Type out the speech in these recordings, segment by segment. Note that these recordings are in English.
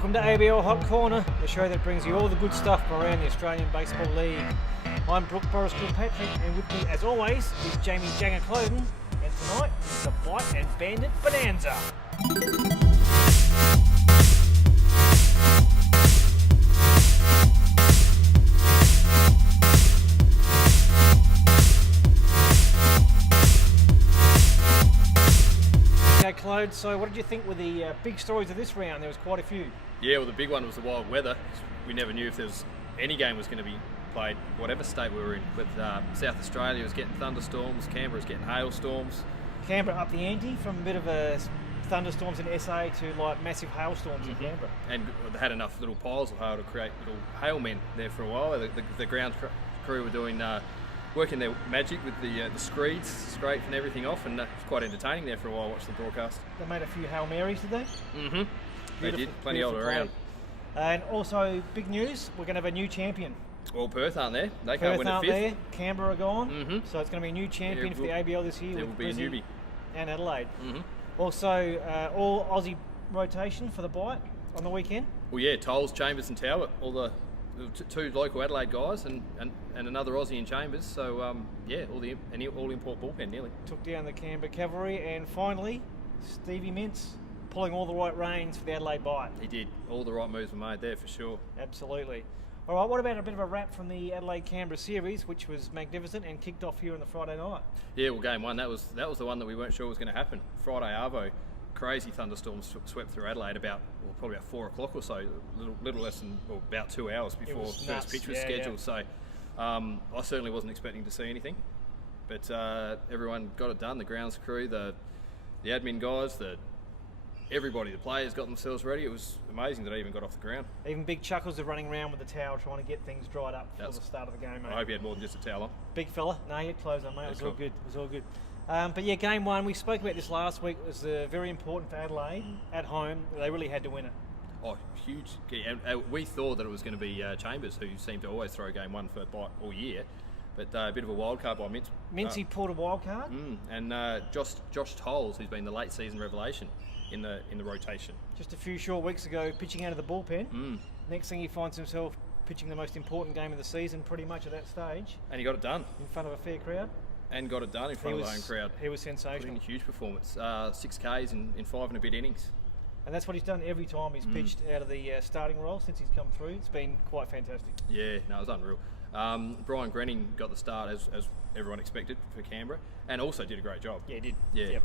Welcome to ABL Hot Corner, the show that brings you all the good stuff from around the Australian Baseball League. I'm Brooke Boris Kilpatrick, and with me, as always, is Jamie Jagger Cloden, and tonight is the Bite and Bandit Bonanza. Claude, so what did you think were the big stories of this round? There was quite a few. Yeah, well, the big one was the wild weather. We never knew if there was any game was going to be played, whatever state we were in. With South Australia was getting thunderstorms, Canberra was getting hailstorms. Canberra up the ante from a bit of a thunderstorms in SA to like massive hailstorms in Canberra. And they had enough little piles of hail to create little hailmen there for a while. The ground crew were doing working their magic with the screeds, scraping everything off, and it was quite entertaining there for a while. Watch the broadcast. They made a few Hail Marys, did they? Mm-hmm. They did, plenty all around. And also, big news, we're going to have a new champion. Well, Perth aren't there. They Perth can't win aren't a fifth. there. Canberra are gone. Mm-hmm. So it's going to be a new champion for the ABL this year. There will be a newbie. And Adelaide. Mm-hmm. Also, all Aussie rotation for the Bite on the weekend. Well, yeah, Tolles, Chambers and Talbot, all the two local Adelaide guys and another Aussie in Chambers. So, yeah, all import bullpen nearly. Took down the Canberra Cavalry, and finally, Stevie Mintz pulling all the right reins for the Adelaide Bite. He did. All the right moves were made there for sure. Absolutely. All right, what about a bit of a wrap from the Adelaide-Canberra series, which was magnificent and kicked off here on the Friday night? Yeah, well, game one, that was the one that we weren't sure was going to happen. Friday Arvo, crazy thunderstorms swept through Adelaide probably about 4 o'clock or so, little less than about 2 hours before first pitch was scheduled. Yeah. So I certainly wasn't expecting to see anything, but everyone got it done. The grounds crew, the admin guys, everybody, the players got themselves ready. It was amazing that I even got off the ground. Even Big Chuckles are running around with the towel trying to get things dried up before the start of the game, mate. I hope he had more than just a towel on. Big fella. No, he had clothes on, mate. It was all good. It was all good. But yeah, game one, we spoke about this last week. It was very important for Adelaide at home. They really had to win it. Oh, huge. And we thought that it was going to be Chambers, who seemed to always throw game one for Bite all year. But a bit of a wild card by Mintz. Mincy pulled a wild card. And Josh Tolles, who's been the late season revelation in the rotation. Just a few short weeks ago, pitching out of the bullpen. Next thing, he finds himself pitching the most important game of the season, pretty much at that stage. And he got it done. In front of a fair crowd. And got it done in front of the home crowd. He was sensational. Put in a huge performance. 6 Ks in 5 and a bit innings. And that's what he's done every time he's pitched out of the starting role since he's come through. It's been quite fantastic. Yeah, no, it was unreal. Brian Grenning got the start as everyone expected for Canberra, and also did a great job. Yeah, he did. Yeah. Yep.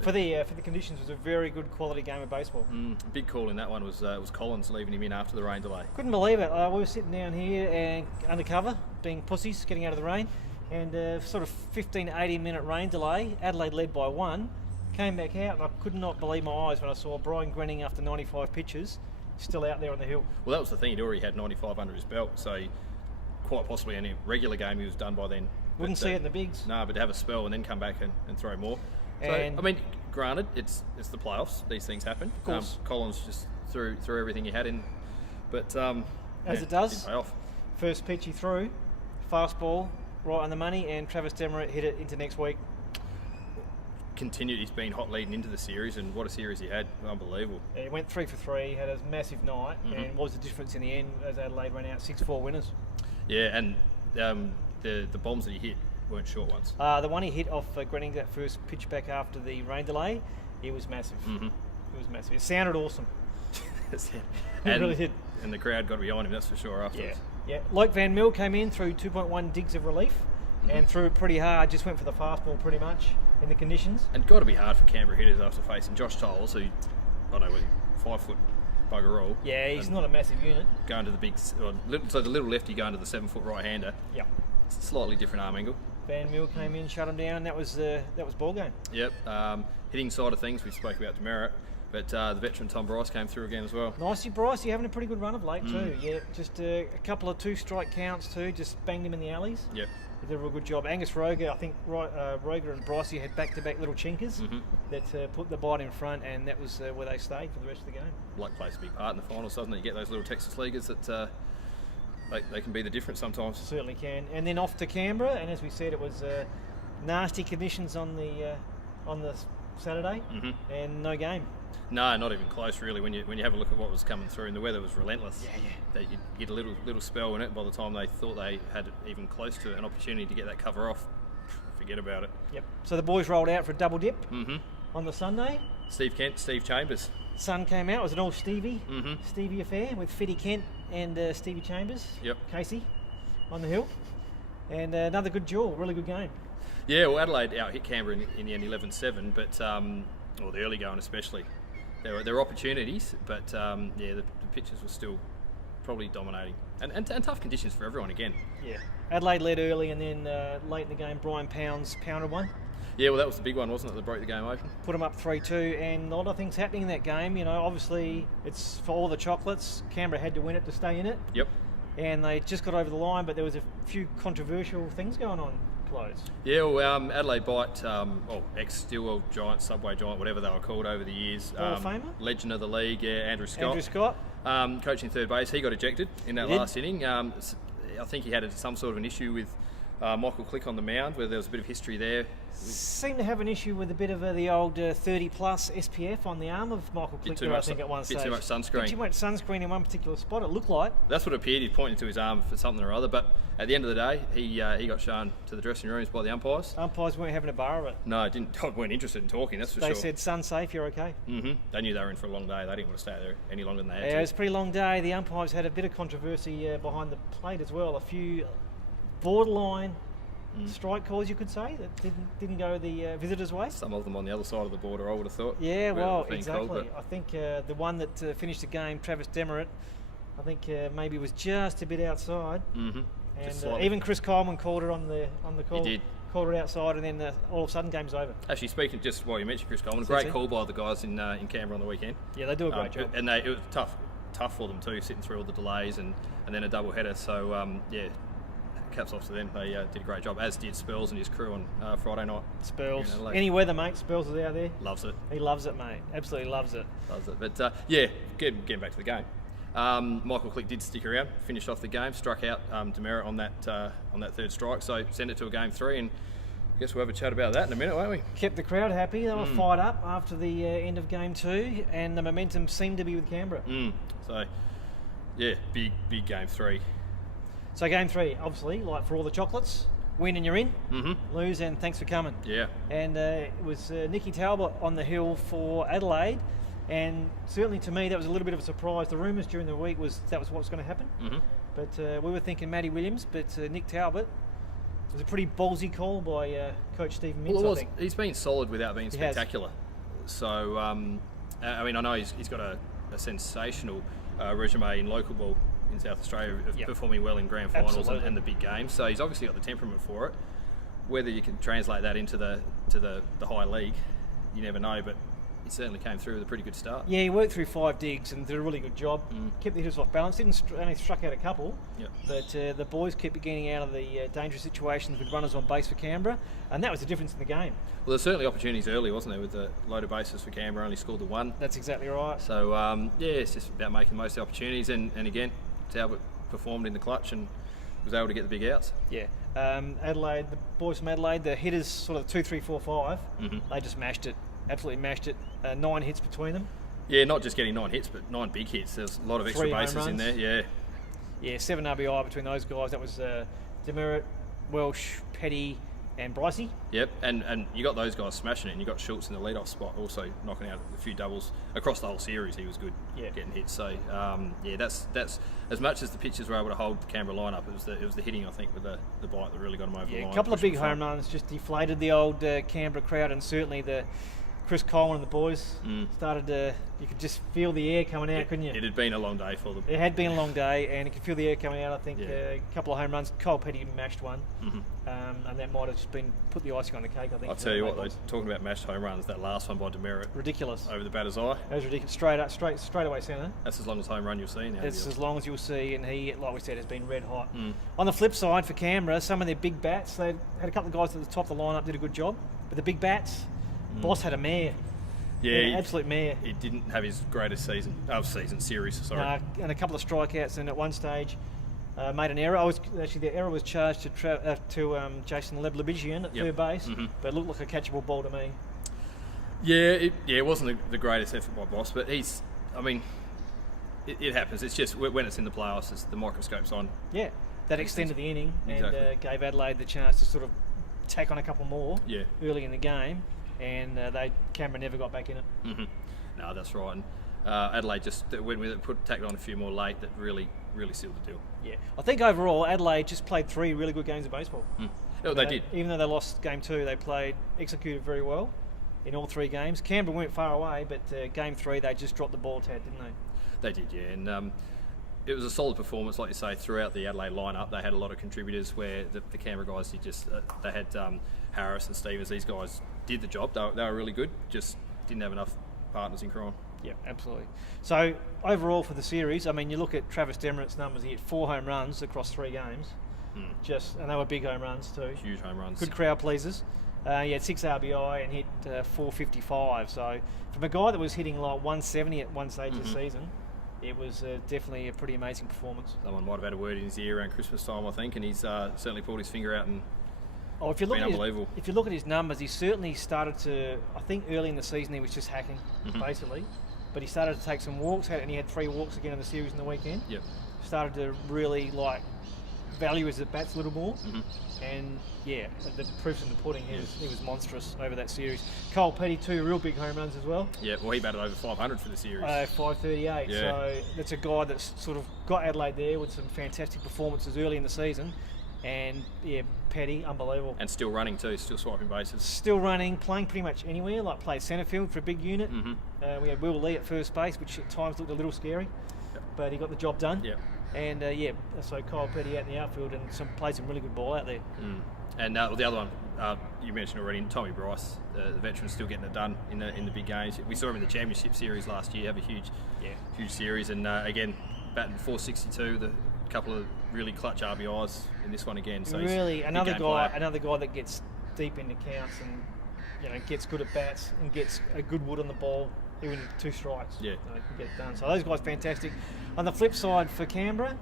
For the conditions, it was a very good quality game of baseball. Big call in that one was Collins leaving him in after the rain delay. Couldn't believe it. We were sitting down here and undercover, being pussies, getting out of the rain, and sort of 15 to 18 minute rain delay. Adelaide led by 1. Came back out, and I could not believe my eyes when I saw Brian Grenning after 95 pitches still out there on the hill. Well, that was the thing. He'd already had 95 under his belt, so quite possibly in a regular game he was done by then. Wouldn't see it in the bigs. No, but to have a spell and then come back and throw more. And so, I mean, granted, it's the playoffs. These things happen. Of course. Collins just threw everything he had in, but as it does, didn't pay off. First pitch he threw, fastball right on the money, and Travis Demerit hit it into next week. Continued. He's been hot leading into the series, and what a series he had. Unbelievable. Yeah, he went 3 for 3, had a massive night, and what was the difference in the end as Adelaide ran out 6-4 winners? Yeah, and the bombs that he hit weren't short ones. The one he hit off Grenning, that first pitch back after the rain delay, it was massive. It was massive. It sounded awesome. It really did. And the crowd got behind him, that's for sure, afterwards. Yeah. Luke Van Mill came in, threw 2.1 digs of relief, and threw it pretty hard, just went for the fastball pretty much in the conditions. And got to be hard for Canberra hitters after facing Josh Tolles, who, I don't know, was 5 foot bugger all. Yeah, he's not a massive unit. Going to the big, so the little lefty going to the 7 foot right hander. Yeah. It's a slightly different arm angle. Van Mill came in, shut him down. That was ball game. Yep. Hitting side of things, we spoke about Demerit, but the veteran Tom Bryce came through again as well. Nicey Bryce, you're having a pretty good run of late too. Yeah, just a couple of 2-strike counts too. Just banged him in the alleys. Yep. He did a real good job. Angus Roger, I think Roger and Brycey had back-to-back little chinkers that put the Bite in front, and that was where they stayed for the rest of the game. Luck plays a big part in the finals, doesn't it? You get those little Texas leaguers that they can be the difference sometimes. Certainly can. And then off to Canberra, and as we said, it was nasty conditions on the Saturday, and no game. No, not even close, really. When you have a look at what was coming through, and the weather was relentless. Yeah. That you'd get a little spell in it. By the time they thought they had even close to an opportunity to get that cover off, forget about it. Yep. So the boys rolled out for a double dip on the Sunday. Steve Kent, Steve Chambers. Sun came out. It was an all Stevie affair with Fiddy Kent and Stevie Chambers. Yep. Casey on the hill. And another good duel, really good game. Yeah, well, Adelaide out-hit Canberra in the end 11-7, but the early going especially. There were opportunities, but the pitches were still probably dominating. And tough conditions for everyone again. Yeah. Adelaide led early, and then late in the game, Brian Pounds pounded one. Yeah, well, that was the big one, wasn't it, that broke the game open? Put them up 3-2, and a lot of things happening in that game. You know, obviously, it's for all the chocolates. Canberra had to win it to stay in it. Yep. And they just got over the line, but there was a few controversial things going on. Yeah, well, Adelaide Bite, ex-Stillwell Giant, Subway Giant, whatever they were called over the years. Hall of Famer? Legend of the league, yeah, Andrew Scott. Coaching third base, he got ejected in that last inning. I think he had some sort of an issue with Michael Click on the mound, where there was a bit of history there. Seemed to have an issue with a bit of the old 30-plus SPF on the arm of Michael Click, I think, at one stage. Bit too much sunscreen. Bit too much sunscreen in one particular spot, it looked like. That's what it appeared. He'd pointed to his arm for something or other, but at the end of the day, he got shown to the dressing rooms by the umpires. Umpires weren't having a bar of it. No, weren't interested in talking, that's for sure. They said, sun safe, you're okay. They knew they were in for a long day. They didn't want to stay there any longer than they had to. Yeah, it was a pretty long day. The umpires had a bit of controversy behind the plate as well. A few borderline strike calls, you could say, that didn't go the visitors' way. Some of them on the other side of the border, I would have thought. Yeah, well, exactly. Called, I think the one that finished the game, Travis Demerit, I think maybe was just a bit outside. And even Chris Coleman called it on the call. He did. Called it outside, and then all of a sudden, game's over. Actually, speaking just while you mentioned Chris Coleman, great call by the guys in Canberra on the weekend. Yeah, they do a great job. And it was tough for them too, sitting through all the delays and then a double header. So caps off to them. They did a great job, as did Spells and his crew on Friday night. Spells. Any weather, mate. Spells is out there. Loves it. He loves it, mate. Absolutely loves it. Loves it. But getting back to the game. Michael Click did stick around, finished off the game, struck out Demerit on that third strike, so sent it to a game 3, and I guess we'll have a chat about that in a minute, won't we? Kept the crowd happy. They were fired up after the end of game 2, and the momentum seemed to be with Canberra. So, yeah, big game 3. So game 3, obviously, like for all the chocolates, win and you're in, lose and thanks for coming. Yeah. And it was Nicky Talbot on the hill for Adelaide, and certainly to me that was a little bit of a surprise. The rumours during the week was that was what was going to happen, but we were thinking Matty Williams, but Nick Talbot. It was a pretty ballsy call by Coach Stephen Mintz, I think. He's been solid without being spectacular. So, I know he's got a sensational resume in local ball in South Australia of performing well in grand finals and the big games. So he's obviously got the temperament for it. Whether you can translate that into the high league, you never know, but he certainly came through with a pretty good start. Yeah, he worked through 5 digs and did a really good job. Kept the hitters off balance. Only struck out a couple, but the boys kept getting out of the dangerous situations with runners on base for Canberra, and that was the difference in the game. Well, there's certainly opportunities early, wasn't there, with the loaded bases for Canberra, only scored the 1. That's exactly right. So, it's just about making the most of the opportunities, and again, Talbot performed in the clutch and was able to get the big outs. Yeah. Adelaide, the boys from Adelaide, the hitters sort of 2, 3, 4, 5, they just mashed it. Absolutely mashed it. 9 hits between them. Yeah, not just getting 9 hits, but 9 big hits. There's a lot of extra bases in there. Yeah. Yeah, 7 RBI between those guys. That was Demerit, Welsh, Petty, and Brycey. Yep, and you got those guys smashing it, and you got Schultz in the leadoff spot also knocking out a few doubles across the whole series. He was good getting hits. So that's as much as the pitchers were able to hold the Canberra lineup. It was the hitting, I think, with the bite that really got them over the line. A couple of big home runs just deflated the old Canberra crowd, and certainly the Chris Coleman and the boys started to. You could just feel the air coming out, couldn't you? It had been a long day for them. It had been a long day, and you could feel the air coming out. I think a couple of home runs. Cole Petty mashed one, and that might have just been put the icing on the cake. I think. I'll tell you what, though, talking about mashed home runs, that last one by Demerit, ridiculous over the batter's eye. That was ridiculous. Straight away centre. That's as long as home run you'll see now. It's as long as you'll see, and he, like we said, has been red hot. On the flip side, for Canberra, some of their big bats, they had a couple of guys at the top of the lineup did a good job, but the big bats, Boss had a mare. Yeah, absolute mare. He didn't have his greatest series. Sorry, and a couple of strikeouts, and at one stage made an error. The error was charged to Jason Leblebigian at third base, but it looked like a catchable ball to me. It wasn't the greatest effort by Boss, but it happens. It's just when it's in the playoffs, the microscope's on. Yeah, that extended the inning and Exactly. gave Adelaide the chance to sort of tack on a couple more Yeah. early in the game, and Canberra never got back in it. Mm-hmm. No, that's right. And Adelaide just went with it, tacked on a few more late that really sealed the deal. Yeah, I think overall Adelaide just played 3 really good games of baseball. Oh, they did. Even though they lost game 2, they executed very well in all 3 games. Canberra weren't far away, but game 3 they just dropped the ball a tad, didn't they? They did, yeah. And it was a solid performance, like you say, throughout the Adelaide lineup. They had a lot of contributors where the Canberra guys did they had Harris and Stevens. These guys did the job. They were really good, just didn't have enough partners in crime. Yeah, absolutely. So overall for the series, I mean, you look at Travis Demerit's numbers. He hit 4 home runs across 3 games. And they were big home runs too. Huge home runs. Good crowd pleasers. He had 6 RBI and hit 455. So from a guy that was hitting like 170 at one stage of the season, it was definitely a pretty amazing performance. Someone might have had a word in his ear around Christmas time, I think, and he's certainly pulled his finger out and if you look unbelievable. If you look at his numbers, he certainly started to. I think early in the season he was just hacking, basically, but he started to take some walks, and he had 3 walks again in the series in the weekend. Yep. Started to really value his at bats a little more, and the proof's in the pudding. He was monstrous over that series. Cole Petty, 2 real big home runs as well. Yeah, well, he batted over 500 for the series. 538. Yeah. So that's a guy that's sort of got Adelaide there with some fantastic performances early in the season, and Petty, unbelievable. And still running too, still swiping bases. Still running, playing pretty much anywhere, like played centre field for a big unit. We had Will Lee at first base, which at times looked a little scary, but he got the job done. Yeah. And so Kyle Petty out in the outfield and played some really good ball out there. And the other one you mentioned already, Tommy Bryce, the veteran, still getting it done in the big games. We saw him in the championship series last year, have a huge series, and again batting 462. The couple of really clutch RBIs in this one again. So really, another guy that gets deep into counts and gets good at bats and gets a good wood on the ball. Even 2 strikes, can get it done. So those guys fantastic. On the flip side for Canberra,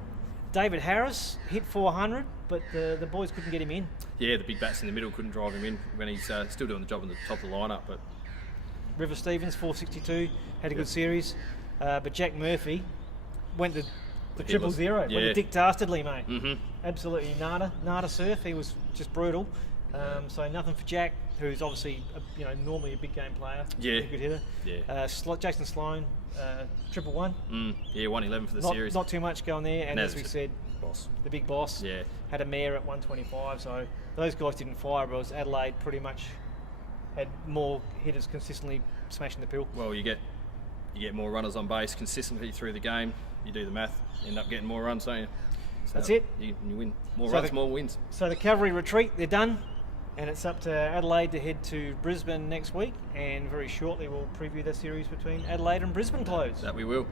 David Harris hit 400, but the boys couldn't get him in. Yeah, the big bats in the middle couldn't drive him in when he's still doing the job on the top of the lineup. But River Stevens 462 had a good series, but Jack Murphy went to the 000. Went to Dick Dastardly, mate. Absolutely nada surf. He was just brutal. So nothing for Jack, who's obviously normally a big game player, a good hitter. Jason Sloan, 111. 111 for the series. Not too much going there, and as we said, boss, the big boss, had a mare at 125. So those guys didn't fire, but Adelaide pretty much had more hitters consistently smashing the pill. Well, you get more runners on base consistently through the game. You do the math, end up getting more runs, don't you? So that's it. You win more runs, more wins. So the cavalry retreat, they're done. And it's up to Adelaide to head to Brisbane next week, and very shortly we'll preview the series between Adelaide and Brisbane close. That we will.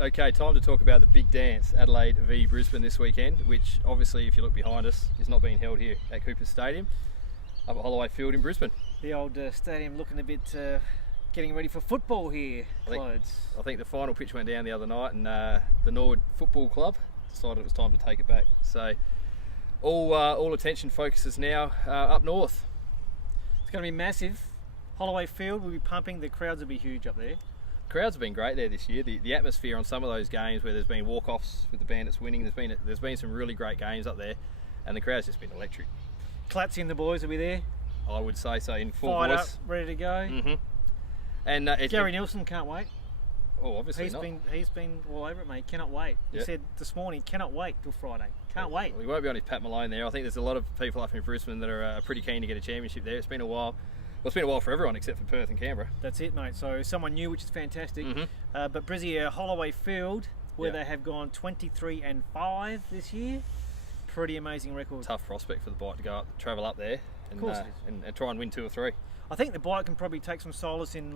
Okay, time to talk about the big dance, Adelaide v Brisbane this weekend, which obviously, if you look behind us, is not being held here at Cooper Stadium, up at Holloway Field in Brisbane. The old stadium looking a bit getting ready for football here, Clothes. I think the final pitch went down the other night, and the Norwood Football Club decided it was time to take it back. So all attention focuses now up north. It's going to be massive. Holloway Field will be pumping. The crowds will be huge up there. Crowds have been great there this year. The atmosphere on some of those games where there's been walk-offs with the Bandits winning, there's been some really great games up there, and the crowd's just been electric. Clatsy and the boys will be there. I would say so, in full Fired voice. Up, ready to go. And Gary Nielsen can't wait. Oh, obviously he's been all over it, mate. Cannot wait. He said this morning, cannot wait till Friday. Can't wait. Well, he won't be on his Pat Malone there. I think there's a lot of people up in Brisbane that are pretty keen to get a championship there. It's been a while. Well, it's been a while for everyone except for Perth and Canberra. That's it, mate. So someone new, which is fantastic. But Brizzy, Holloway Field, where they have gone 23-5 this year. Pretty amazing record. Tough prospect for the Bite to go up, travel up there, and, of course and try and win 2 or 3. I think the Bite can probably take some solace in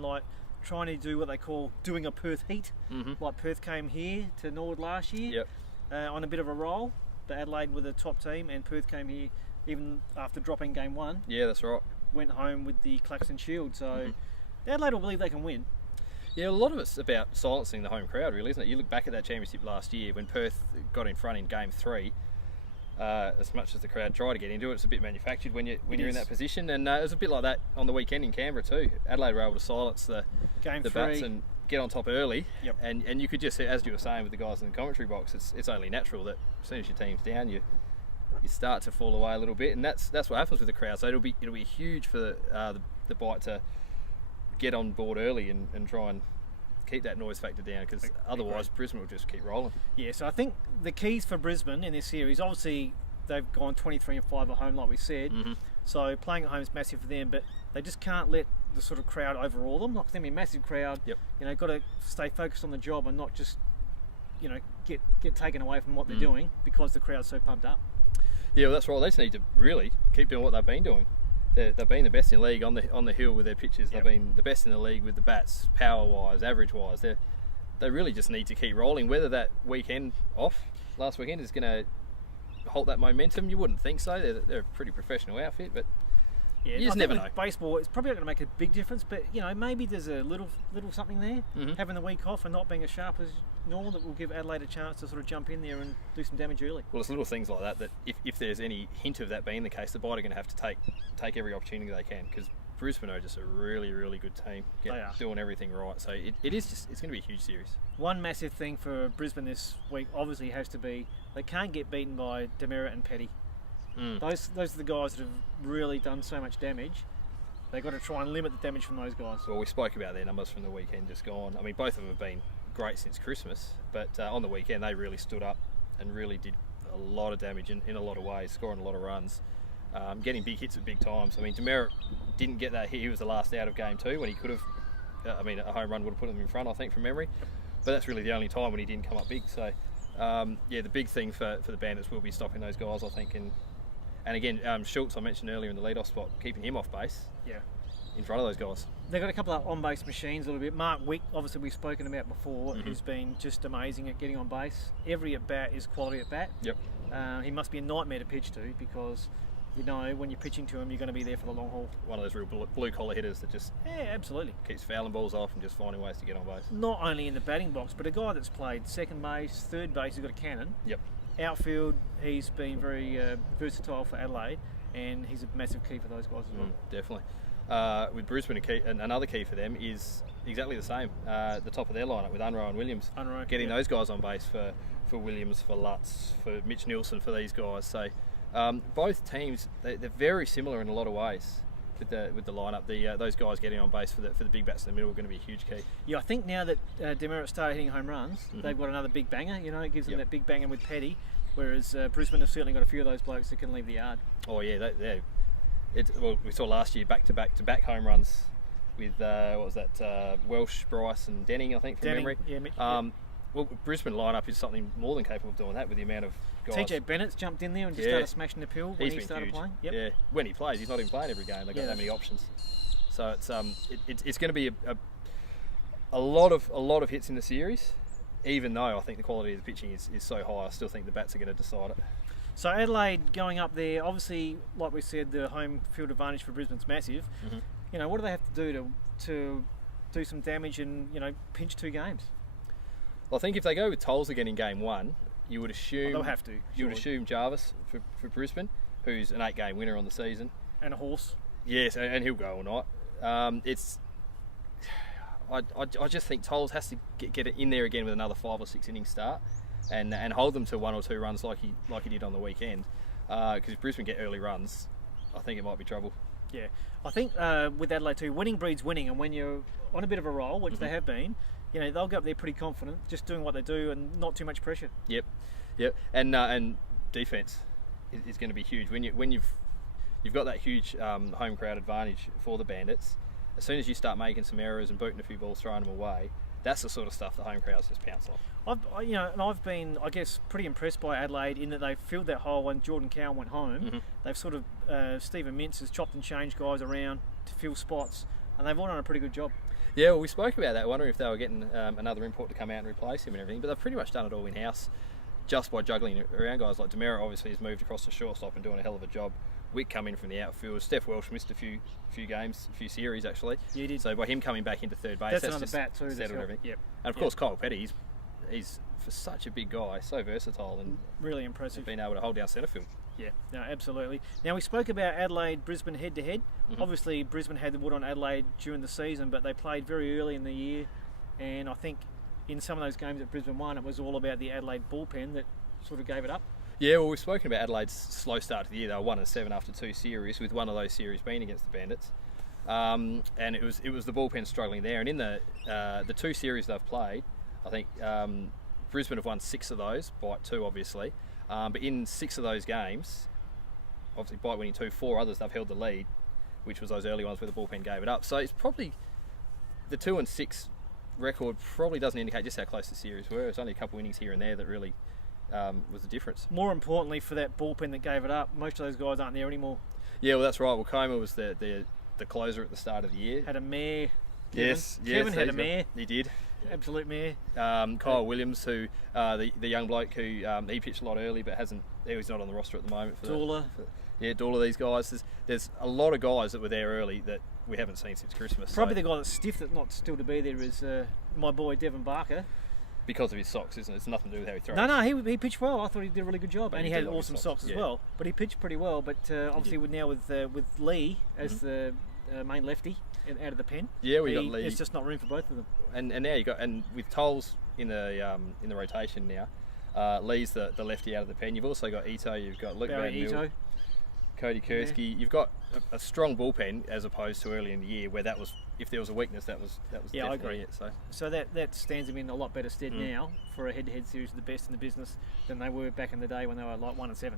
trying to do what they call doing a Perth heat. Like Perth came here to Norwood last year on a bit of a roll, but Adelaide were the top team, and Perth came here even after dropping game 1. Yeah, that's right. Went home with the Claxton Shield, so Adelaide will believe they can win. Yeah, a lot of it's about silencing the home crowd, really, isn't it? You look back at that championship last year when Perth got in front in game 3. as much as the crowd try to get into it, it's a bit manufactured when you're in that position. And it was a bit like that on the weekend in Canberra too. Adelaide were able to silence the bats and get on top early. Yep. And you could just, as you were saying with the guys in the commentary box, it's only natural that as soon as your team's down, you start to fall away a little bit, and that's what happens with the crowd. So it'll be huge for the bite to get on board early and try and keep that noise factor down, because otherwise Brisbane will just keep rolling. Yeah, so I think the keys for Brisbane in this series, obviously they've gone 23-5 at home, like we said. Mm-hmm. So playing at home is massive for them, but they just can't let the sort of crowd overawe them. Like, it's going to be a massive crowd. Yep. Got to stay focused on the job and not just, get taken away from what they're doing because the crowd's so pumped up. Yeah, well, that's right. They just need to really keep doing what they've been doing. They've been the best in the league on the hill with their pitches. Yep. They've been the best in the league with the bats, power-wise, average-wise. They really just need to keep rolling. Whether that weekend off, last weekend, is going to halt that momentum, you wouldn't think so. They're a pretty professional outfit, but yeah, you just never know. Baseball, it's probably not going to make a big difference, but maybe there's a little something there. Mm-hmm. Having the week off and not being as sharp as normal, that will give Adelaide a chance to sort of jump in there and do some damage early. Well, it's little things like that if there's any hint of that being the case, the Bite are going to have to take every opportunity they can, because Brisbane are just a really, really good team, doing everything right. So it's going to be a huge series. One massive thing for Brisbane this week obviously has to be they can't get beaten by Demerit and Petty. Those are the guys that have really done so much damage. They've got to try and limit the damage from those guys. Well, we spoke about their numbers from the weekend just gone. I mean, both of them have been great since Christmas, but on the weekend they really stood up and really did a lot of damage in a lot of ways, scoring a lot of runs, getting big hits at big times. I mean, Demerit didn't get that hit. He was the last out of game 2 when he could have. A home run would have put them in front, I think, from memory. But that's really the only time when he didn't come up big. So, the big thing for the Bandits will be stopping those guys, I think. And again, Schultz, I mentioned earlier in the lead-off spot, keeping him off base. Yeah. In front of those guys. They've got a couple of on-base machines a little bit. Mark Wick, obviously we've spoken about before, who's been just amazing at getting on base. Every at-bat is quality at-bat. Yep. He must be a nightmare to pitch to, because when you're pitching to him, you're going to be there for the long haul. One of those real blue-collar hitters that just absolutely keeps fouling balls off and just finding ways to get on base. Not only in the batting box, but a guy that's played second base, third base, he's got a cannon. Yep. Outfield, he's been very versatile for Adelaide, and he's a massive key for those guys as well. Definitely. With Brisbane, another key for them is exactly the same. The top of their lineup with Unruh and Williams. Getting those guys on base for Williams, for Lutz, for Mitch Nielsen, for these guys. So both teams, they're very similar in a lot of ways with the lineup. Those guys getting on base for the big bats in the middle are going to be a huge key. Yeah, I think now that Demerit started hitting home runs, they've got another big banger. It gives them that big banger with Petty, whereas Brisbane have certainly got a few of those blokes that can leave the yard. Oh yeah, we saw last year back-to-back home runs with Welsh, Bryce and Denning, I think, from memory. Yeah, well, Brisbane lineup is something more than capable of doing that with the amount of guys. TJ Bennett's jumped in there and just started smashing the pill when he started huge. playing. Yep. Yeah, when he plays, he's not even playing every game. They've got that many options. So it's going to be a lot of hits in the series. Even though I think the quality of the pitching is so high, I still think the bats are going to decide it. So Adelaide going up there, obviously, like we said, the home field advantage for Brisbane's massive. What do they have to do to do some damage and pinch 2 games? Well, I think if they go with Tolzer again in game 1, you would assume they'll have to. You would assume Jarvis for Brisbane, who's an 8-game winner on the season, and a horse. Yes, and he'll go all night. I just think Tolls has to get it in there again with another 5 or 6 inning start, and hold them to 1 or 2 runs like he did on the weekend. Because if Brisbane get early runs, I think it might be trouble. Yeah, I think with Adelaide too, winning breeds winning, and when you're on a bit of a roll, which they have been, they'll go up there pretty confident, just doing what they do and not too much pressure. Yep, and defense is going to be huge when you've got that huge home crowd advantage for the Bandits. As soon as you start making some errors and booting a few balls, throwing them away, that's the sort of stuff the home crowds just pounce on. I've been, I guess, pretty impressed by Adelaide in that they filled that hole when Jordan Cowan went home. They've sort of, Stephen Mintz has chopped and changed guys around to fill spots, and they've all done a pretty good job. Yeah, well, we spoke about that, wondering if they were getting another import to come out and replace him and everything, but they've pretty much done it all in-house just by juggling around guys. Like Demerit obviously has moved across to shortstop and doing a hell of a job. Wick coming from the outfield. Steph Welsh missed a few games, a few series actually. Yeah, he did. So by him coming back into third base, that's another bat too. Settled everything. Yep. And of course Kyle Petty, he's for such a big guy, so versatile and really impressive. Being able to hold down centre field. Yeah, no, absolutely. Now, we spoke about Adelaide, Brisbane head-to-head. Obviously, Brisbane had the wood on Adelaide during the season, but they played very early in the year, and I think in some of those games that Brisbane won, it was all about the Adelaide bullpen that sort of gave it up. Yeah, well, we've spoken about Adelaide's slow start to the year. They were 1-7 after 2 series, with one of those series being against the Bandits. And it was the bullpen struggling there. And in the 2 series they've played, I think Brisbane have won 6 of those, Bite 2 obviously. But in 6 of those games, obviously Bite winning 2, 4 others they've held the lead, which was those early ones where the bullpen gave it up. So it's probably the 2-6 record probably doesn't indicate just how close the series were. It's only a couple innings here and there that really was the difference. More importantly, for that bullpen that gave it up, most of those guys aren't there anymore. Yeah, well, that's right. Well, Comer was the closer at the start of the year. Had a mare. Kevin had a mare. He did. Absolute mare. Kyle Williams, who the young bloke who he pitched a lot early, but he's not on the roster at the moment. Dula. Dula. These guys. There's a lot of guys that were there early that we haven't seen since Christmas. Probably the guy that's stiff that's not still to be there is my boy Devon Barker. Because of his socks, isn't it? It's nothing to do with how he throws. No, he pitched well. I thought he did a really good job, and he had like awesome socks as well. But he pitched pretty well. But obviously, with Lee as the main lefty out of the pen, we got Lee. There's just not room for both of them. And now with Tolles in the rotation now, Lee's the lefty out of the pen. You've also got Ito. You've got Luke Van Mill, Cody Kursky. You've got a strong bullpen as opposed to early in the year where that was, if there was a weakness, that was definitely I agree. it. So that stands them in a lot better stead now for a head-to-head series, the best in the business, than they were back in the day when they were like 1-7.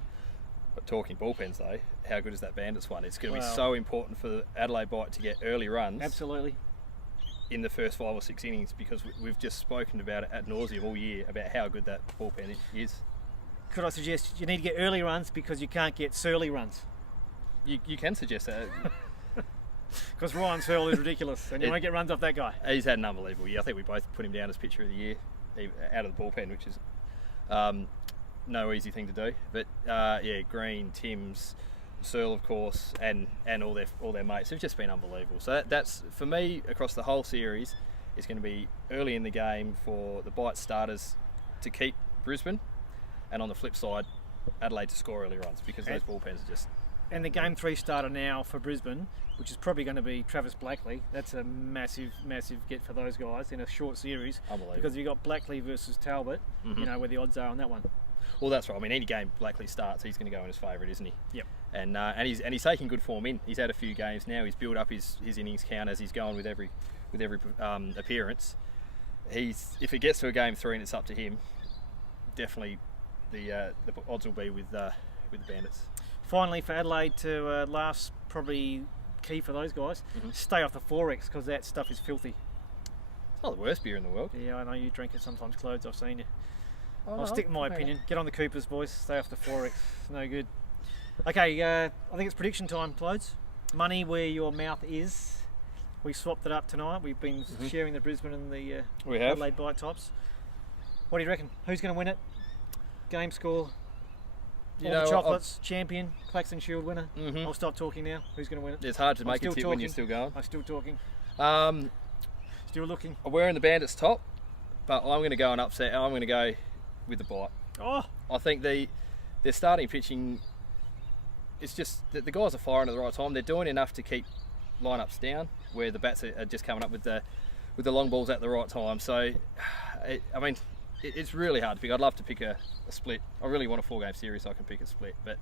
But talking bullpens though, how good is that Bandits one? It's going to be so important for the Adelaide Bite to get early runs. Absolutely. In the first 5 or 6 innings, because we've just spoken about it ad nauseum all year about how good that bullpen is. Could I suggest you need to get early runs because you can't get Surly runs? You can suggest that. Because Ryan Searle is ridiculous, and you won't get runs off that guy. He's had an unbelievable year. I think we both put him down as pitcher of the year out of the bullpen, which is no easy thing to do. But Green, Timms, Searle, of course, and all their mates have just been unbelievable. So that's for me across the whole series. It's going to be early in the game for the Bite starters to keep Brisbane, and on the flip side, Adelaide to score early runs because those bullpens are just. And the game 3 starter now for Brisbane, which is probably going to be Travis Blackley. That's a massive, massive get for those guys in a short series. Unbelievable. Because you've got Blackley versus Talbot, you know where the odds are on that one. Well, that's right. I mean, any game Blackley starts, he's going to go in his favourite, isn't he? Yep. And he's taking good form in. He's had a few games now. He's built up his innings count as he's going with every appearance. If it gets to a game 3 and it's up to him, definitely the odds will be with the Bandits. Finally, for Adelaide to last, probably key for those guys, stay off the 4X because that stuff is filthy. It's not the worst beer in the world. Yeah, I know you drink it sometimes, Clothes. I've seen you. I'll stick with my opinion. Get on the Coopers, boys. Stay off the 4X. It's no good. Okay, I think it's prediction time, Clothes. Money where your mouth is. We swapped it up tonight. We've been sharing the Brisbane and the Adelaide Bite tops. What do you reckon? Who's going to win it? Game score? All the chocolates, champion, Claxton Shield winner. I'll stop talking now. Who's going to win it? It's hard to make a tip when you're still going. I'm still talking. Still looking. I'm wearing the Bandits top, but I'm going to go and upset. I'm going to go with the Bite. Oh, I think their starting pitching. It's just that the guys are firing at the right time. They're doing enough to keep lineups down, where the bats are just coming up with the long balls at the right time. So, it's really hard to pick. I'd love to pick a split. I really want a 4-game series so I can pick a split. But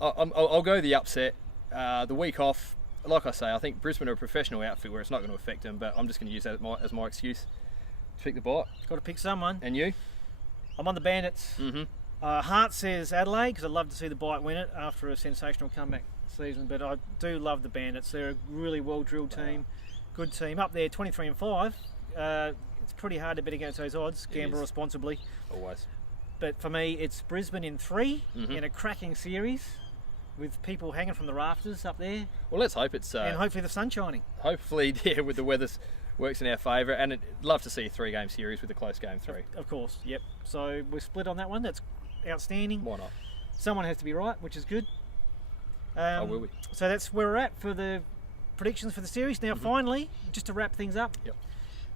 I'll go the upset. The week off, like I say, I think Brisbane are a professional outfit where it's not going to affect them, but I'm just going to use that as my excuse to pick the Bite. Got to pick someone. And you? I'm on the Bandits. Heart says Adelaide because I'd love to see the Bite win it after a sensational comeback season, but I do love the Bandits. They're a really well-drilled team, good team. Up there, 23-5. It's pretty hard to bet against those odds. Gamble responsibly. Always. But for me, it's Brisbane in 3 in a cracking series with people hanging from the rafters up there. Well, let's hope it's... and hopefully the sun's shining. Hopefully, with the weather works in our favour. And I'd love to see a 3-game series with a close game 3. Of course, yep. So we're split on that one. That's outstanding. Why not? Someone has to be right, which is good. Will we? So that's where we're at for the predictions for the series. Now, finally, just to wrap things up. Yep.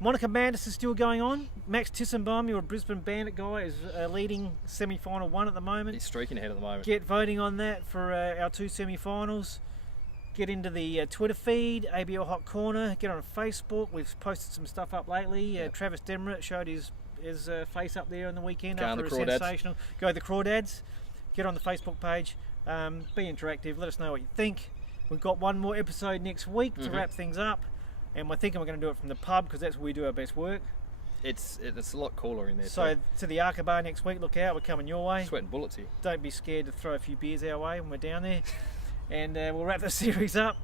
Monica Madness is still going on. Max Tissenbaum, your Brisbane Bandit guy, is leading semi-final 1 at the moment. He's streaking ahead at the moment. Get voting on that for our 2 semi-finals. Get into the Twitter feed, ABL Hot Corner. Get on Facebook. We've posted some stuff up lately. Yep. Travis Demerit showed his face up there on the weekend Go after a sensational. Go the Crawdads. Get on the Facebook page. Be interactive. Let us know what you think. We've got one more episode next week to wrap things up. And we're thinking we're going to do it from the pub because that's where we do our best work. It's a lot cooler in there. So to the Arca Bar next week, look out, we're coming your way. Sweating bullets here. Don't be scared to throw a few beers our way when we're down there. And we'll wrap the series up.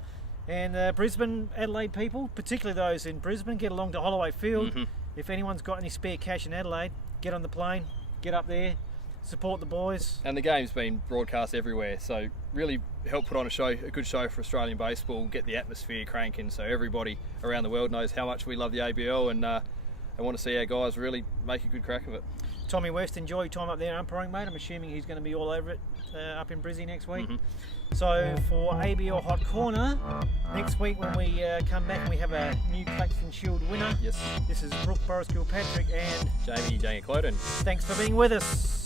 And Brisbane, Adelaide people, particularly those in Brisbane, get along to Holloway Field. If anyone's got any spare cash in Adelaide, get on the plane, get up there, support the boys. And the game's been broadcast everywhere, so really help put on a good show for Australian baseball, get the atmosphere cranking so everybody around the world knows how much we love the ABL and want to see our guys really make a good crack of it. Tommy West, enjoy your time up there umpiring, mate. I'm assuming he's going to be all over it up in Brizzy next week. So for ABL Hot Corner, next week when we come back and we have a new Claxton Shield winner. Yes. This is Brooke Boris Kilpatrick and Jamie Cloden. Thanks for being with us.